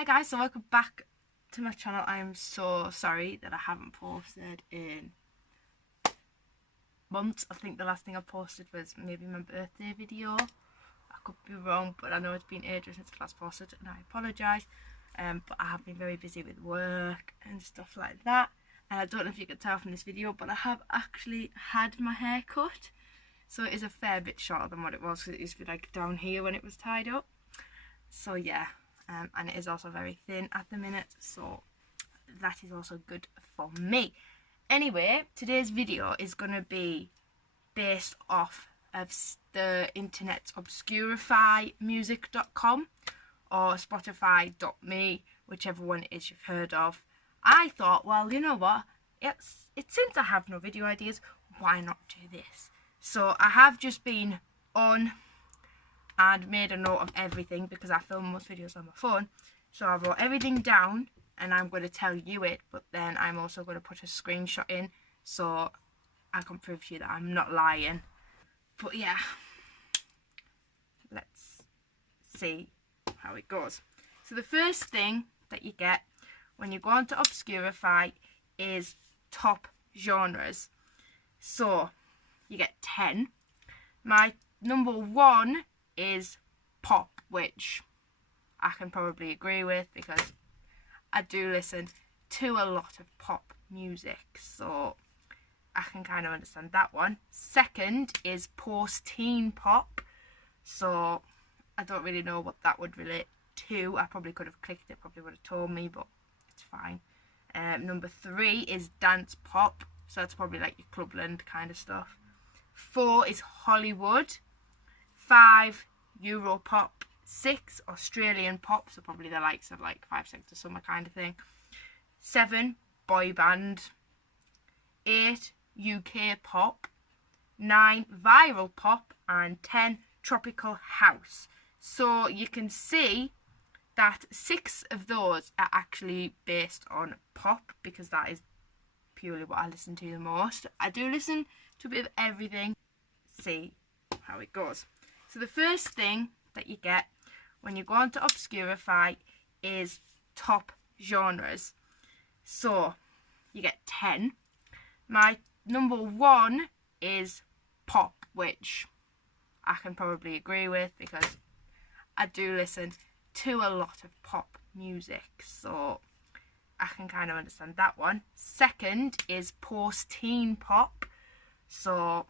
Hi guys, so welcome back to my channel. I am so sorry that I haven't posted in months. I think the last thing I posted was maybe my birthday video. I could be wrong, but I know it's been ages since I last posted and I apologise. But I have been very busy with work and stuff like that. And I don't know if you can tell from this video, but I have actually had my hair cut. So it is a fair bit shorter than what it was, because it used to be like down here when it was tied up. So yeah. And it is also very thin at the minute, so that is also good for me. Anyway, today's video is going to be based off of the internet's Obscurify music.com or Spotify.me, whichever one it is you've heard of. I thought, well, you know what, it's since I have no video ideas, why not do this? So I have just been on and made a note of everything, because I film most videos on my phone. So I wrote everything down and I'm going to tell you it, but then I'm also going to put a screenshot in so I can prove to you that I'm not lying. But yeah, let's see how it goes. So the first thing that you get when you go onto Obscurify is top genres. So you get 10. My number 1 is pop, which I can probably agree with because I do listen to a lot of pop music, so I can kind of understand that one. Second is post-teen pop, so I don't really know what that would relate to. I probably could have clicked it, probably would have told me, but it's fine. Number 3 is dance pop, so that's probably like your clubland kind of stuff. 4 is Hollywood. 5 Europop. 6 Australian pop, so probably the likes of like 5 Seconds to Summer kind of thing. 7 boy band. 8 UK pop. 9 viral pop, and 10 tropical house. So you can see that 6 of those are actually based on pop, because that is purely what I listen to the most. I do listen to a bit of everything. See how it goes. So the first thing that you get when you go onto Obscurify is top genres. So you get 10. My number 1 is pop, which I can probably agree with because I do listen to a lot of pop music, so I can kind of understand that one. Second is post-teen pop, so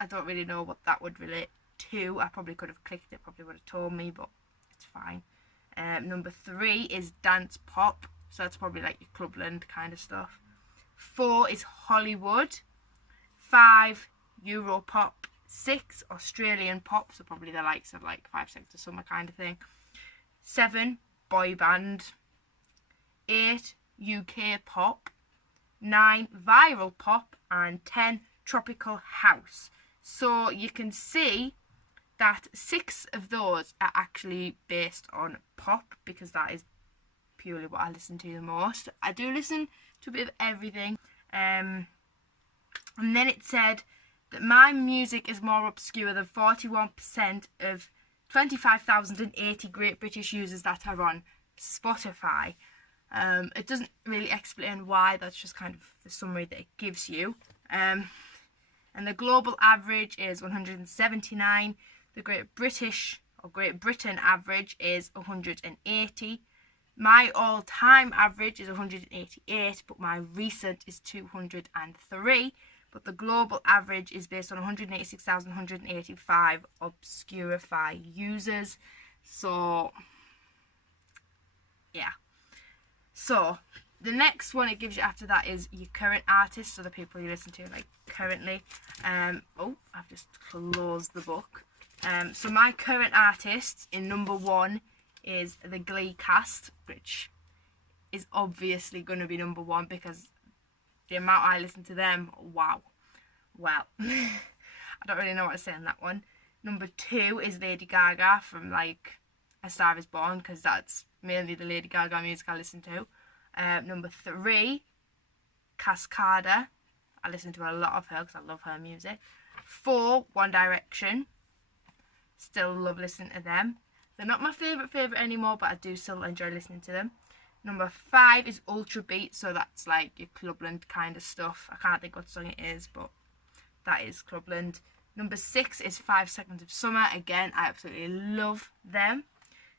I don't really know what that would relate to. I probably could have clicked it, probably would have told me, but it's fine. Number 3 is dance pop, so that's probably like your clubland kind of stuff. 4 is Hollywood. 5 Europop. 6 Australian pop, so probably the likes of like 5 Seconds to Summer kind of thing. 7 boy band. 8 UK pop. 9 viral pop, and 10 tropical house. So you can see that 6 of those are actually based on pop, because that is purely what I listen to the most. I do listen to a bit of everything. And then it said that my music is more obscure than 41% of 25,080 Great British users that are on Spotify. It doesn't really explain why, that's just kind of the summary that it gives you. And the global average is 179. The Great Britain average is 180. My all-time average is 188, but my recent is 203. But the global average is based on 186,185 Obscurify users. So, yeah. So, the next one it gives you after that is your current artists, so the people you listen to like currently. Oh, I've just closed the book. So my current artists in number 1 is the Glee cast, which is obviously going to be number 1 because the amount I listen to them, wow. Well, I don't really know what to say on that one. Number 2 is Lady Gaga from like A Star Is Born, because that's mainly the Lady Gaga music I listen to. Number 3, Cascada. I listen to a lot of her because I love her music. 4, One Direction. Still love listening to them. They're not my favourite anymore, but I do still enjoy listening to them. Number 5 is Ultra Beat, so that's like your Clubland kind of stuff. I can't think what song it is, but that is Clubland. Number 6 is 5 Seconds of Summer. Again, I absolutely love them.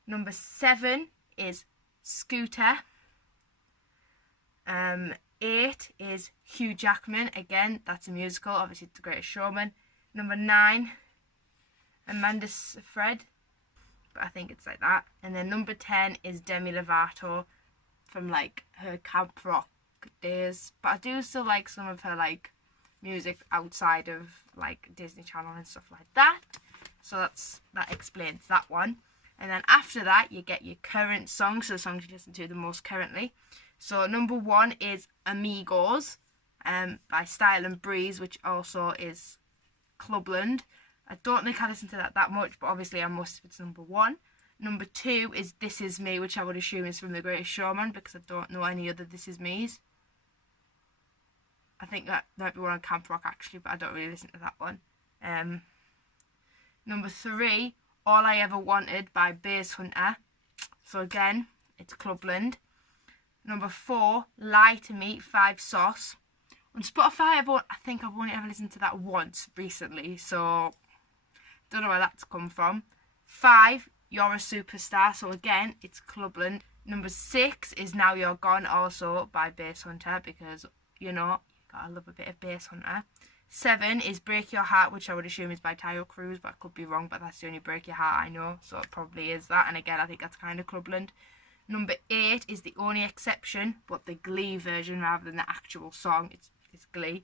Number 7 is Scooter. 8 is Hugh Jackman. Again, that's a musical. Obviously, it's The Greatest Showman. Number 9, Amanda Seyfried. But I think it's like that. And then number 10 is Demi Lovato from like her camp rock days. But I do still like some of her like music outside of like Disney Channel and stuff like that. So that explains that one. And then after that, you get your current songs, so the songs you listen to the most currently. So number 1 is Amigos by Style and Breeze, which also is Clubland. I don't think I listened to that much, but obviously I must if it's number 1. Number 2 is This Is Me, which I would assume is from The Greatest Showman, because I don't know any other This Is Me's. I think that might be one on Camp Rock actually, but I don't really listen to that one. Number 3, All I Ever Wanted by Bass Hunter. So again, it's Clubland. Number 4, Lie to Me, 5 Sauce. On Spotify, I think I've only ever listened to that once recently, so don't know where that's come from. 5, You're a Superstar, so again, it's Clubland. Number 6 is Now You're Gone, also by Bass Hunter, because, you know, you gotta love a bit of Bass Hunter. 7 is Break Your Heart, which I would assume is by Tayo Cruz, but I could be wrong, but that's the only Break Your Heart I know, so it probably is that, and again, I think that's kind of Clubland. Number 8 is The Only Exception, but the Glee version rather than the actual song. It's Glee.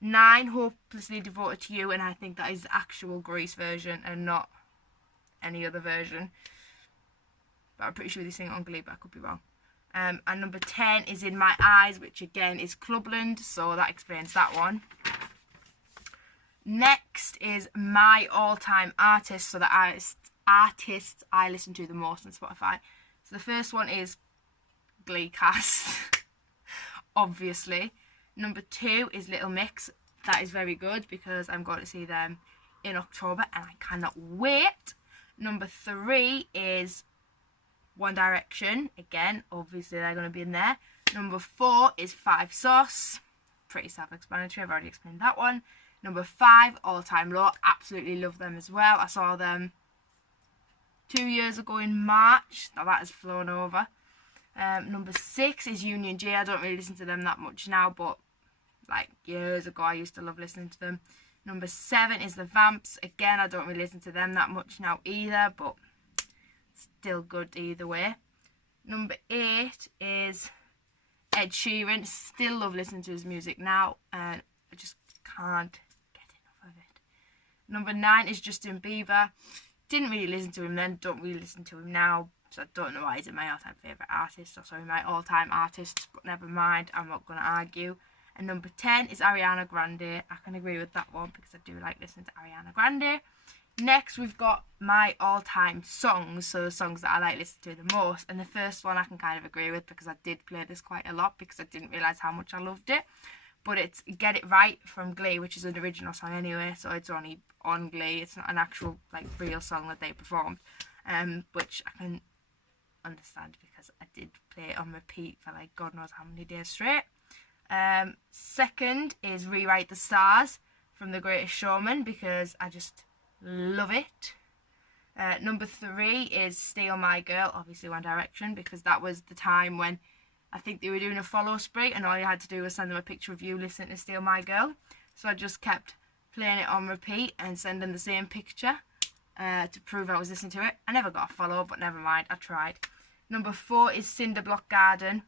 9, Hopelessly Devoted to You, and I think that is the actual Grease version and not any other version. But I'm pretty sure they sing it on Glee, but I could be wrong. And number 10 is In My Eyes, which again is Clubland, so that explains that one. Next is my all-time artists, so the artists I listen to the most on Spotify. So the first one is Glee cast, obviously. Number 2 is Little Mix. That is very good because I'm going to see them in October and I cannot wait. Number 3 is One Direction. Again, obviously they're going to be in there. Number 4 is 5 Sauce. Pretty self-explanatory. I've already explained that one. Number 5, All Time Low. Absolutely love them as well. I saw them 2 years ago in March. Now that has flown over. Number 6 is Union J. I don't really listen to them that much now, but like years ago I used to love listening to them. Number 7 is the Vamps. Again, I don't really listen to them that much now either, but still good either way. Number 8 is Ed Sheeran. Still love listening to his music now, and I just can't get enough of it. Number 9 is Justin Bieber. Didn't really listen to him then, don't really listen to him now, so I don't know why he's my all-time favourite artist, or sorry, my all-time artists, but never mind, I'm not going to argue. And number 10 is Ariana Grande. I can agree with that one because I do like listening to Ariana Grande. Next, we've got my all-time songs, so the songs that I like listening to the most. And the first one I can kind of agree with because I did play this quite a lot because I didn't realise how much I loved it. But it's Get It Right from Glee, which is an original song anyway, so it's only on Glee. It's not an actual, like, real song that they performed, which I can understand because I did play it on repeat for, like, God knows how many days straight. Second is Rewrite the Stars from The Greatest Showman because I just love it. Number 3 is Steal My Girl, obviously One Direction, because that was the time when I think they were doing a follow spree and all you had to do was send them a picture of you listening to Steal My Girl. So I just kept playing it on repeat and sending the same picture to prove I was listening to it. I never got a follow, but never mind, I tried. Number 4 is Cinder Block Garden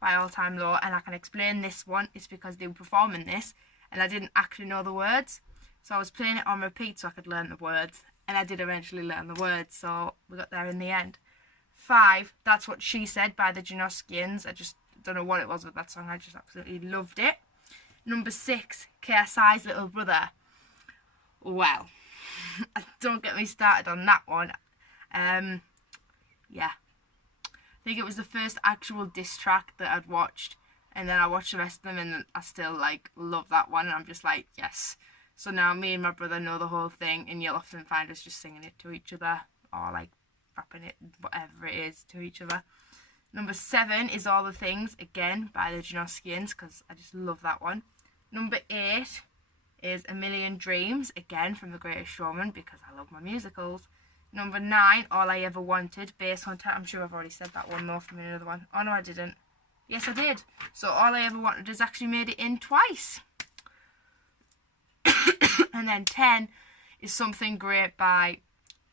by All Time Low, and I can explain this one. It's because they were performing this and I didn't actually know the words. So I was playing it on repeat so I could learn the words, and I did eventually learn the words, so we got there in the end. 5, That's What She Said by the Janoskians. I just don't know what it was with that song, I just absolutely loved it. Number 6, KSI's Little Brother. Well, don't get me started on that one. Yeah. I think it was the first actual diss track that I'd watched, and then I watched the rest of them and I still like love that one, and I'm just like, yes. So now me and my brother know the whole thing, and you'll often find us just singing it to each other or like wrapping it, whatever it is, to each other. Number 7 is All the Things, again by the Janoskians, because I just love that one. Number 8 is A Million Dreams, again from The Greatest Showman, because I love my musicals. Number 9, All I Ever Wanted, Bass Hunter. I'm sure I've already said that one though from another one. Oh no, I didn't. Yes, I did. So All I Ever Wanted has actually made it in twice. And then 10 is Something Great by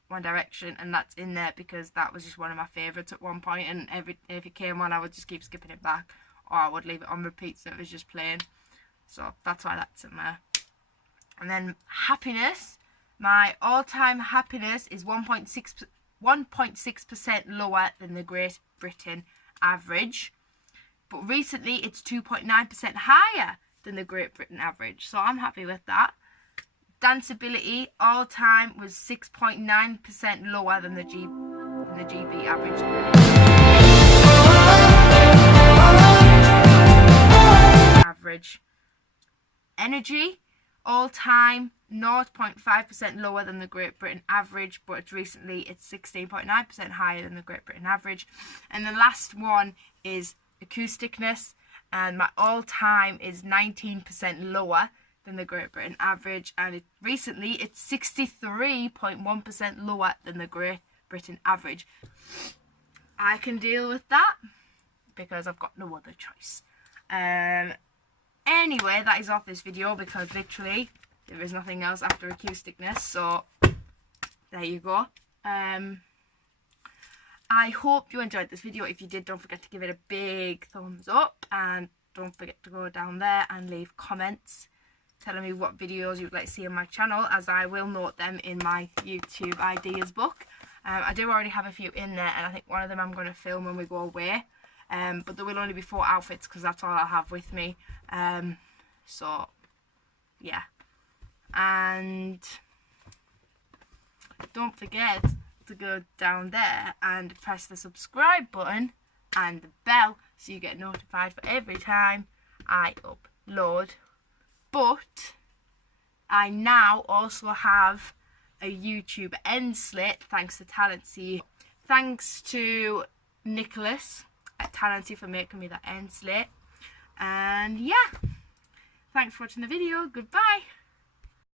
One Direction, and that's in there because that was just one of my favourites at one point, and if it came on I would just keep skipping it back, or I would leave it on repeat so it was just playing. So that's why that's in there. And then Happiness. My all-time happiness is 1.6% lower than the Great Britain average. But recently it's 2.9% higher than the Great Britain average. So I'm happy with that. Danceability all-time was 6.9% lower than the GB average. Energy all-time 0.5% lower than the Great Britain average, but recently it's 16.9% higher than the Great Britain average. And the last one is acousticness, and my all-time is 19% lower than the Great Britain average, and recently it's 63.1% lower than the Great Britain average. I can deal with that because I've got no other choice. Anyway, that is off this video because literally there is nothing else after acousticness, so there you go. I hope you enjoyed this video. If you did, don't forget to give it a big thumbs up, and don't forget to go down there and leave comments telling me what videos you would like to see on my channel, as I will note them in my YouTube ideas book. I do already have a few in there, and I think one of them I'm going to film when we go away. But there will only be 4 outfits because that's all I have with me. So yeah, and don't forget to go down there and press the subscribe button and the bell so you get notified for every time I upload. But I now also have a YouTube end slit thanks to Talency. Thanks to Nicholas at Talency for making me that end slit. And yeah, thanks for watching the video. Goodbye.